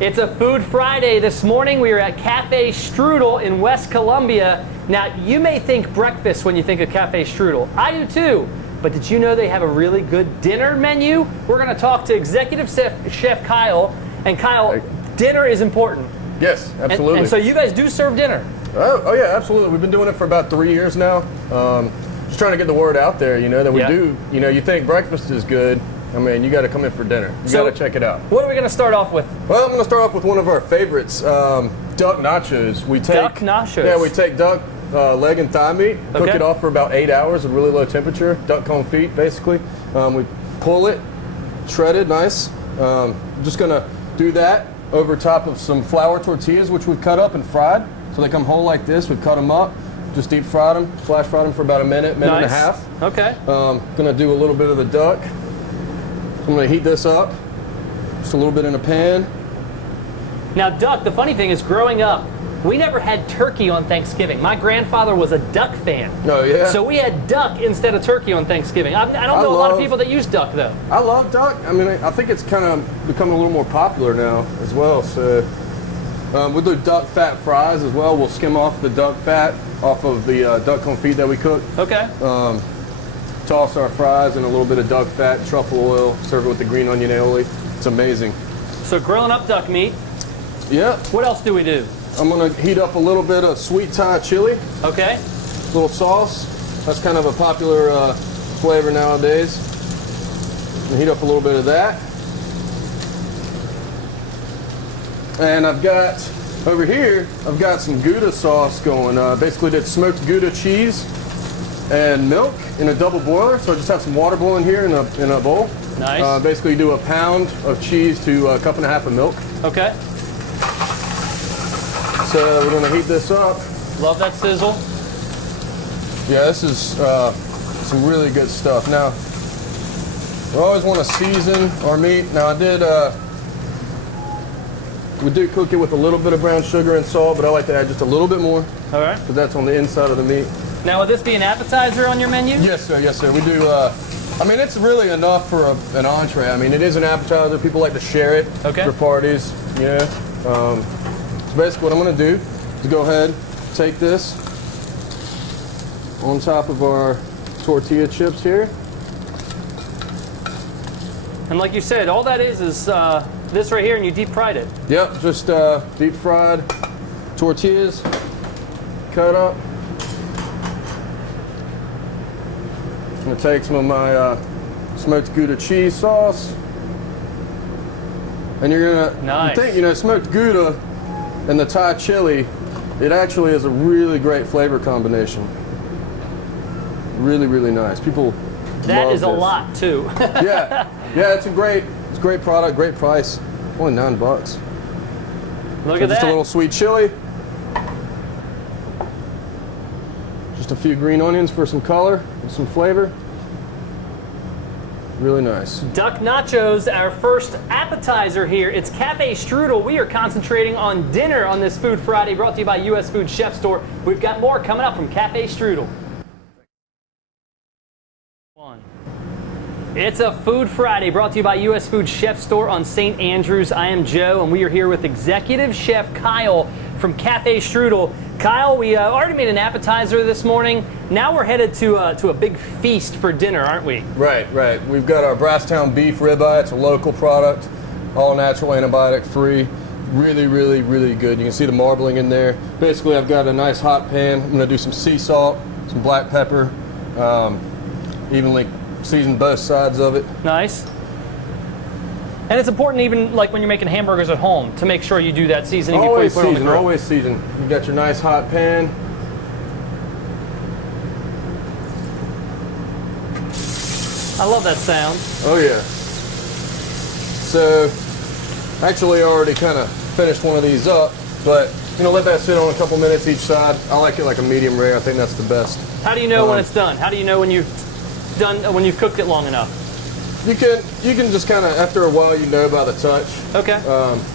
It's a Food Friday. This morning we are at Cafe Strudel in West Columbia. Now, you may think breakfast when you think of Cafe Strudel. I do too. But did you know they have a really good dinner menu? We're going to talk to Executive Chef Kyle. And Kyle, dinner is important. Yes, absolutely. And so you guys do serve dinner? Oh yeah, absolutely. We've been doing it for about 3 years now. Just trying to get the word out there, that we do. You think breakfast is good. I mean, you got to come in for dinner. You got to check it out. What are we going to start off with? Well, I'm going to start off with one of our favorites, duck nachos. Duck nachos? Yeah, we take duck leg and thigh meat, cook it off for about 8 hours at really low temperature, duck confit basically. We pull it, shredded, nice. Just going to do that over top of some flour tortillas, which we've cut up and fried. So they come whole like this. We've cut them up, just deep fried them, flash fried them for about a minute and a half. Okay. Going to do a little bit of the duck. I'm going to heat this up, just a little bit in a pan. Now, duck, the funny thing is, growing up, we never had turkey on Thanksgiving. My grandfather was a duck fan. Oh, yeah? So we had duck instead of turkey on Thanksgiving. I don't know a lot of people that use duck, though. I love duck. I mean, I think it's kind of becoming a little more popular now as well. So we'll do duck fat fries as well. We'll skim off the duck fat off of the duck confit that we cook. Okay. Toss our fries in a little bit of duck fat, truffle oil, serve it with the green onion aioli. It's amazing. So grilling up duck meat. Yeah. What else do we do? I'm going to heat up a little bit of sweet Thai chili. Okay. A little sauce. That's kind of a popular flavor nowadays. Heat up a little bit of that. And I've got, over here, I've got some Gouda sauce going. Basically did smoked Gouda cheese and milk in a double boiler. So I just have some water boiling here in a bowl. Nice. Basically you do a pound of cheese to a cup and a half of milk. Okay. So we're going to heat this up. Love that sizzle. Yeah, this is some really good stuff. Now, we always want to season our meat. Now we do cook it with a little bit of brown sugar and salt, but I like to add just a little bit more. All right. Because that's on the inside of the meat. Now, would this be an appetizer on your menu? Yes, sir. Yes, sir. We do. I mean, it's really enough for an entree. I mean, it is an appetizer. People like to share it for parties. So basically, what I'm going to do is go ahead, take this on top of our tortilla chips here. And like you said, all that is this right here, and you deep fried it. Yep, just deep fried tortillas, cut up. I'm going to take some of my smoked Gouda cheese sauce. And you're going to think, smoked Gouda and the Thai chili, it actually is a really great flavor combination. Really, really nice. People That love is a this. lot, too. Yeah, it's a great product, great price. Only $9. Look at that. Just a little sweet chili. Just a few green onions for some color and some flavor. Really nice. Duck nachos, our first appetizer here. It's Cafe Strudel. We are concentrating on dinner on this Food Friday, brought to you by U.S. Food Chef Store. We've got more coming up from Cafe Strudel. It's a Food Friday, brought to you by U.S. Food Chef Store on St. Andrews. I am Joe, and we are here with Executive Chef Kyle from Cafe Strudel. Kyle, we already made an appetizer this morning. Now we're headed to a big feast for dinner, aren't we? Right. We've got our Brasstown beef ribeye. It's a local product, all natural, antibiotic free. Really, really, really good. You can see the marbling in there. Basically, I've got a nice hot pan. I'm going to do some sea salt, some black pepper, evenly season both sides of it. Nice. And it's important, even like when you're making hamburgers at home, to make sure you do that seasoning before you put it on the grill. Always season. You got your nice hot pan. I love that sound. Oh yeah. So, actually, I already kind of finished one of these up, but let that sit on a couple minutes each side. I like it like a medium rare. I think that's the best. How do you know when it's done? How do you know when you've cooked it long enough? You can just kind of, after a while, by the touch. Okay.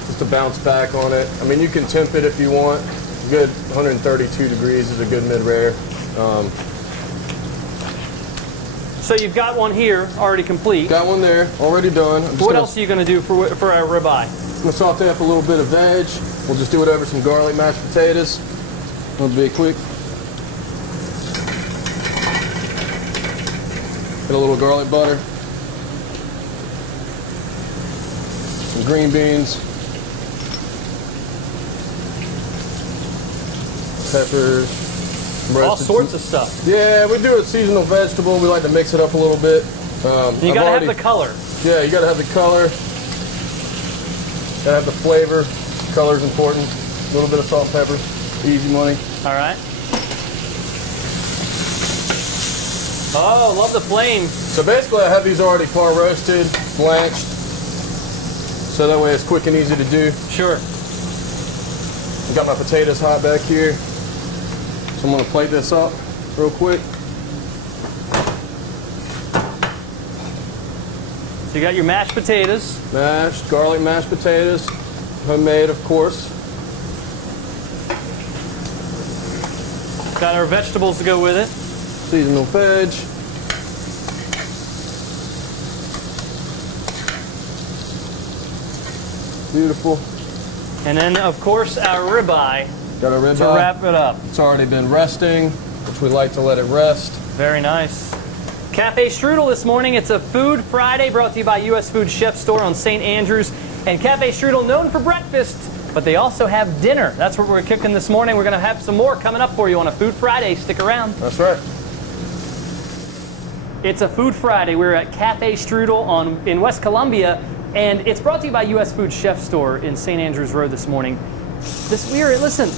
Just to bounce back on it. I mean, you can temp it if you want. Good 132 degrees is a good mid-rare. So you've got one here already complete. Got one there, already done. What else are you going to do for our ribeye? I'm going to saute up a little bit of veg. We'll just do it over some garlic mashed potatoes. It'll be quick. Get a little garlic butter. Some green beans. Peppers. All sorts of stuff. Yeah, we do a seasonal vegetable. We like to mix it up a little bit. You got to have the color. Yeah, you got to have the color. Got to have the flavor. Color's important. A little bit of salt and pepper. Easy money. All right. Oh, love the flame. So basically I have these already par roasted, blanched, so that way it's quick and easy to do. Sure. I've got my potatoes hot back here. So I'm going to plate this up real quick. So you got your mashed potatoes. Mashed, garlic mashed potatoes, homemade of course. Got our vegetables to go with it. Seasonal veg. Beautiful. And then, of course, our ribeye. Got our ribeye. To wrap it up. It's already been resting, which we like to let it rest. Very nice. Cafe Strudel this morning. It's a Food Friday brought to you by U.S. Food Chef Store on St. Andrews. And Cafe Strudel known for breakfast, but they also have dinner. That's what we're cooking this morning. We're going to have some more coming up for you on a Food Friday. Stick around. That's right. It's a Food Friday. We're at Cafe Strudel in West Columbia, and it's brought to you by U.S. Food Chef Store in St. Andrews Road this morning. Listen,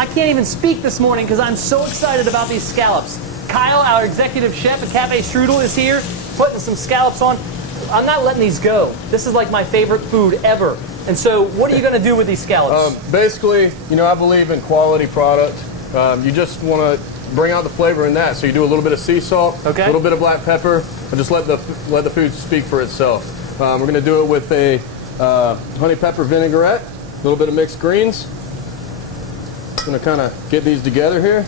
I can't even speak this morning because I'm so excited about these scallops. Kyle, our executive chef at Cafe Strudel, is here putting some scallops on. I'm not letting these go. This is like my favorite food ever. And so what are you going to do with these scallops? Basically, I believe in quality product. You just want to bring out the flavor in that. So you do a little bit of sea salt, okay, a little bit of black pepper, and just let the food speak for itself. We're going to do it with a honey pepper vinaigrette, a little bit of mixed greens. Going to kind of get these together here.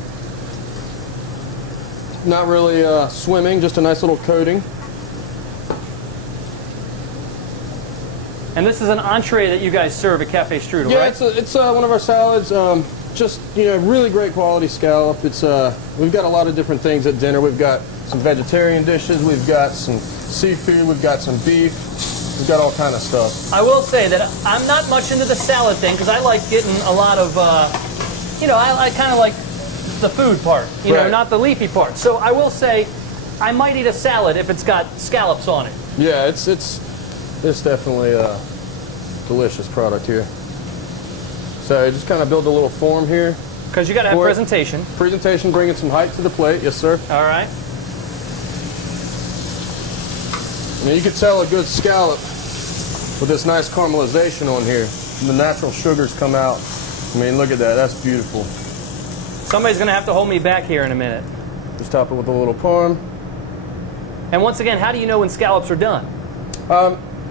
Not really swimming, just a nice little coating. And this is an entree that you guys serve at Cafe Strudel, yeah, right? Yeah, it's one of our salads. Just really great quality scallop. It's we've got a lot of different things at dinner. We've got some vegetarian dishes. We've got some seafood. We've got some beef. We've got all kind of stuff. I will say that I'm not much into the salad thing because I like getting a lot of, I kind of like the food part, right, not the leafy part. So I will say I might eat a salad if it's got scallops on it. Yeah, it's definitely a delicious product here. So just kind of build a little form here. Because you got to have presentation. Presentation, bringing some height to the plate. Yes, sir. All right. Now you can tell a good scallop with this nice caramelization on here. The natural sugars come out. I mean, look at that. That's beautiful. Somebody's going to have to hold me back here in a minute. Just top it with a little parm. And once again, how do you know when scallops are done?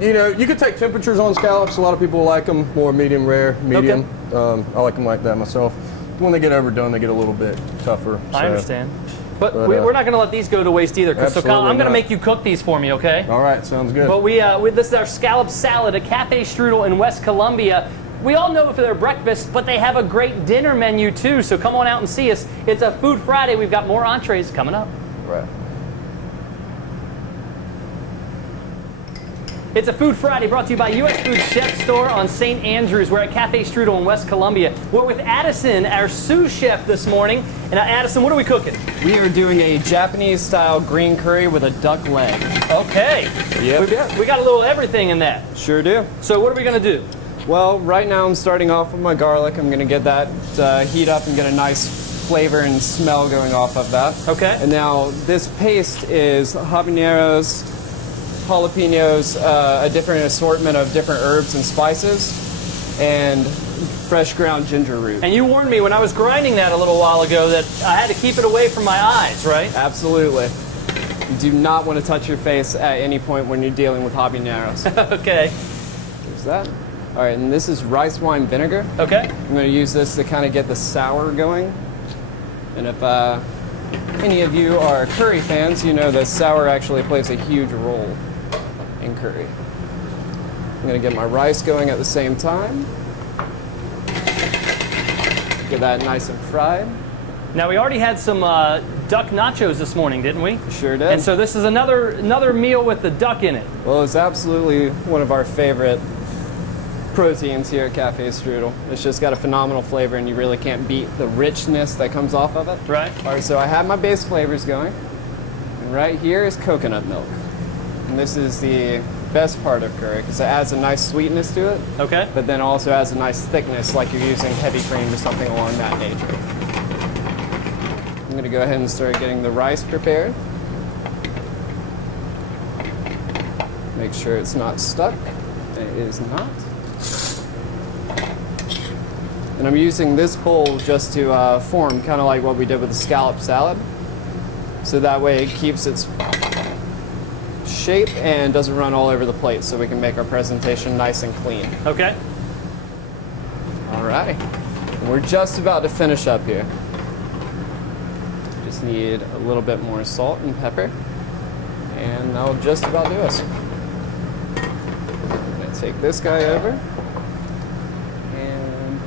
You could take temperatures on scallops. A lot of people like them more medium rare, medium. Okay. I like them like that myself. When they get overdone, they get a little bit tougher. I understand. But we're not going to let these go to waste either. So Kyle, I'm going to make you cook these for me, okay? All right, sounds good. But this is our scallop salad at Cafe Strudel in West Columbia. We all know it for their breakfast, but they have a great dinner menu too. So come on out and see us. It's a Food Friday. We've got more entrees coming up. Right. It's a Food Friday brought to you by U.S. Food Chef Store on St. Andrews. We're at Cafe Strudel in West Columbia. We're with Addison, our sous chef this morning. And Addison, what are we cooking? We are doing a Japanese-style green curry with a duck leg. Okay. Yep. We got a little everything in that. Sure do. So what are we going to do? Well, right now I'm starting off with my garlic. I'm going to get that heat up and get a nice flavor and smell going off of that. Okay. And now this paste is habaneros, jalapenos, a different assortment of different herbs and spices, and fresh ground ginger root. And you warned me when I was grinding that a little while ago that I had to keep it away from my eyes, right? Absolutely. You do not want to touch your face at any point when you're dealing with habaneros. Okay. There's that. All right, and this is rice wine vinegar. Okay. I'm going to use this to kind of get the sour going. And if any of you are curry fans, you know that sour actually plays a huge role in curry. I'm gonna get my rice going at the same time. Get that nice and fried. Now we already had some duck nachos this morning, didn't we? Sure did. And so this is another meal with the duck in it. Well, it's absolutely one of our favorite proteins here at Cafe Strudel. It's just got a phenomenal flavor, and you really can't beat the richness that comes off of it. Right. All right, so I have my base flavors going. And right here is coconut milk. And this is the best part of curry because it adds a nice sweetness to it, Okay. but then also adds a nice thickness like you're using heavy cream or something along that nature. I'm going to go ahead and start getting the rice prepared. Make sure it's not stuck. It is not. And I'm using this bowl just to form kind of like what we did with the scallop salad. So that way it keeps its shape and doesn't run all over the plate, so we can make our presentation nice and clean. Okay. All right. We're just about to finish up here. Just need a little bit more salt and pepper, and that'll just about do us. I'm gonna take this guy over, and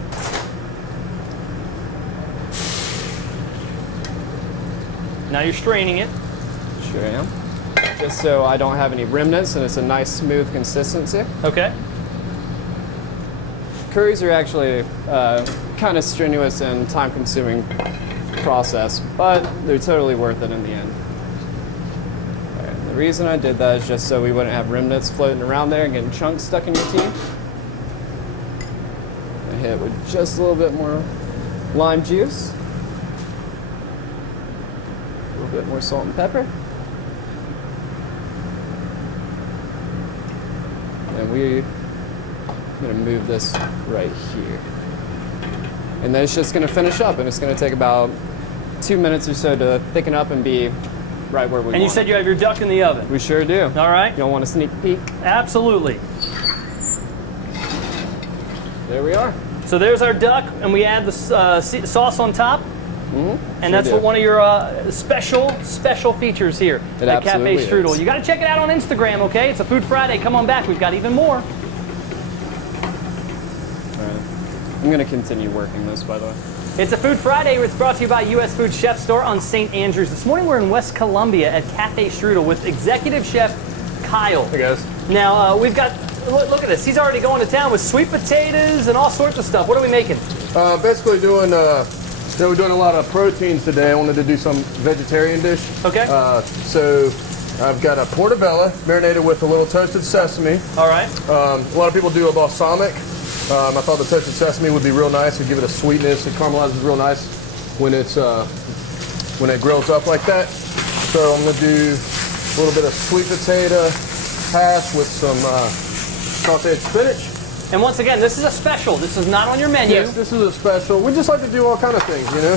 Now you're straining it. sure am. Just so I don't have any remnants and it's a nice smooth consistency. Okay. Curries are actually kind of strenuous and time-consuming process, but they're totally worth it in the end. All right, the reason I did that is just so we wouldn't have remnants floating around there and getting chunks stuck in your teeth. I hit it with just a little bit more lime juice, a little bit more salt and pepper. And we're gonna move this right here. And then it's just gonna finish up, and it's gonna take about 2 minutes or so to thicken up and be right where we want. And you said you have your duck in the oven. We sure do. All right. You don't want a sneak peek? Absolutely. There we are. So there's our duck, and we add the sauce on top. Mm-hmm. And that's what one of your special features here at Cafe absolutely Strudel. is. You got to check it out on Instagram, okay? It's a Food Friday. Come on back. We've got even more. All right. I'm gonna continue working this, by the way. It's a Food Friday. It's brought to you by U.S. Food Chef Store on St. Andrews. This morning we're in West Columbia at Cafe Strudel with Executive Chef Kyle. Hey guys. Now we've got, look at this. He's already going to town with sweet potatoes and all sorts of stuff. What are we making? Basically doing, we're doing a lot of proteins today. I wanted to do some vegetarian dish. Okay. So I've got a portobello marinated with a little toasted sesame. All right. A lot of people do a balsamic. I thought the toasted sesame would be real nice. It'd give it a sweetness. It caramelizes real nice when it's when it grills up like that. So I'm gonna do a little bit of sweet potato hash with some sauteed spinach. And once again, this is a special. This is not on your menu. Yes, this is a special. We just like to do all kind of things, you know.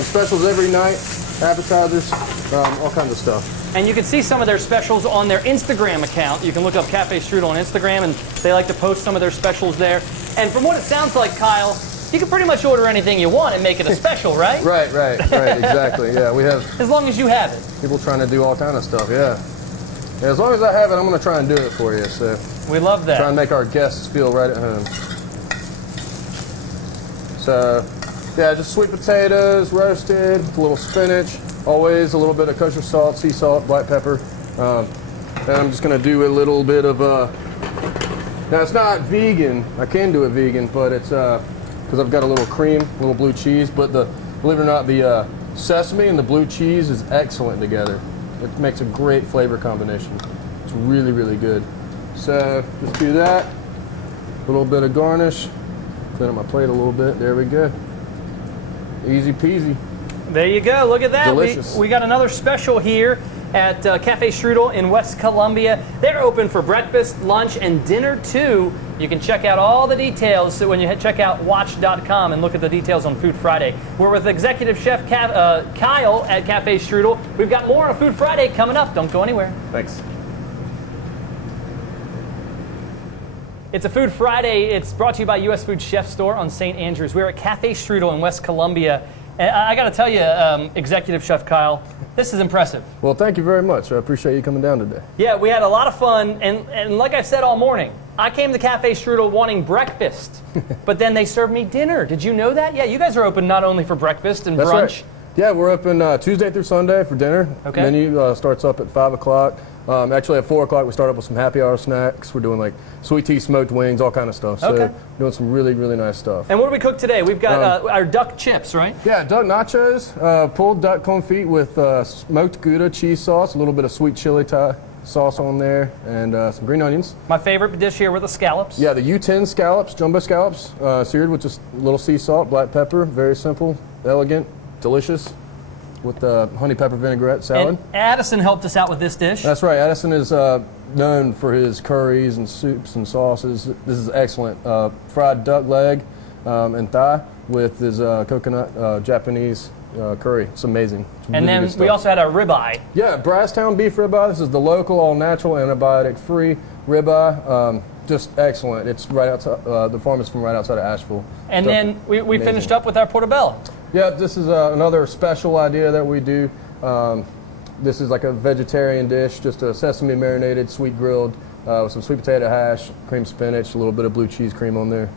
Specials every night, appetizers, all kinds of stuff. And you can see some of their specials on their Instagram account. You can look up Cafe Strudel on Instagram, and they like to post some of their specials there. And from what it sounds like, Kyle, you can pretty much order anything you want and make it a special, right? Right, exactly. Yeah, we have As long as you have it. people trying to do all kind of stuff. Yeah. As long as I have it, I'm going to try and do it for you. So We love that. try and make our guests feel right at home. So, yeah, just sweet potatoes, roasted, a little spinach, always a little bit of kosher salt, sea salt, black pepper. And I'm just going to do a little bit of, now it's not vegan, I can do it vegan, but it's, because I've got a little cream, a little blue cheese, but believe it or not, the sesame and the blue cheese is excellent together. It makes a great flavor combination. It's really, really good. So just do that. A little bit of garnish. Clean up my plate a little bit. There we go. Easy peasy. There you go. Look at that. Delicious. We got another special here at Cafe Strudel in West Columbia. They're open for breakfast, lunch, and dinner too. You can check out all the details when you check out WACH.com and look at the details on Food Friday. We're with Executive Chef Kyle at Cafe Strudel. We've got more on Food Friday coming up. Don't go anywhere. Thanks. It's a Food Friday. It's brought to you by U.S. Food Chef Store on St. Andrews. We're at Cafe Strudel in West Columbia. And I got to tell you, Executive Chef Kyle, this is impressive. Well, thank you very much. I appreciate you coming down today. Yeah, we had a lot of fun, and like I've said all morning, I came to Cafe Strudel wanting breakfast, but then they served me dinner. Did you know that? Yeah, you guys are open not only for breakfast and That's brunch. Right. Yeah, we're open Tuesday through Sunday for dinner. Okay. Menu starts up at 5 o'clock. Actually, at 4 o'clock, we start up with some happy hour snacks. We're doing like sweet tea, smoked wings, all kind of stuff. So Okay. doing some really, really nice stuff. And what do we cook today? We've got our duck chips, right? Yeah, duck nachos, pulled duck confit with smoked Gouda cheese sauce, a little bit of sweet chili Thai sauce on there, and some green onions. My favorite dish here were the scallops. Yeah, the U10 scallops, jumbo scallops, seared with just a little sea salt, black pepper. Very simple, elegant, delicious, with the honey pepper vinaigrette salad. And Addison helped us out with this dish. That's right. Addison is known for his curries and soups and sauces. This is excellent. Fried duck leg and thigh with his coconut Japanese curry. It's amazing. It's And really then good stuff. we also had our ribeye. Yeah, Brasstown beef ribeye. This is the local, all natural, antibiotic-free ribeye. Just excellent. It's right outside. The farm is from right outside of Asheville. And So, then we amazing. finished up with our portobello. Yeah, this is another special idea that we do. This is like a vegetarian dish, just a sesame marinated, sweet grilled, with some sweet potato hash, cream spinach, a little bit of blue cheese cream on there.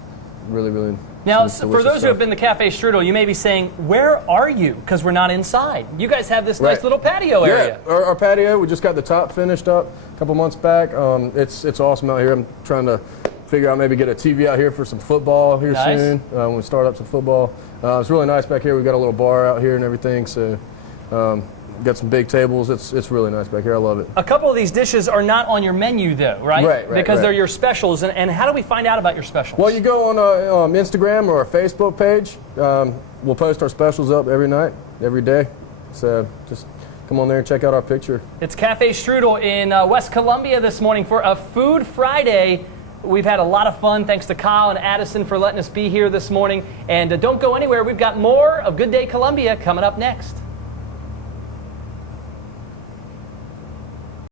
Really, really. Now, some for delicious those who stuff. have been to Cafe Strudel, you may be saying, where are you? Because we're not inside. You guys have this nice Right. little patio area. Yeah, our patio, we just got the top finished up a couple months back. It's awesome out here. I'm trying to figure out maybe get a TV out here for some football here Nice. soon when we start up some football. It's really nice back here. We've got a little bar out here and everything, so got some big tables. It's really nice back here. I love it. A couple of these dishes are not on your menu, though, right? Right, Because right. they're your specials. And how do we find out about your specials? Well, you go on Instagram or our Facebook page. We'll post our specials up every night, every day. So just come on there and check out our picture. It's Cafe Strudel in West Columbia this morning for a Food Friday. We've had a lot of fun. Thanks to Kyle and Addison for letting us be here this morning. And don't go anywhere. We've got more of Good Day Columbia coming up next.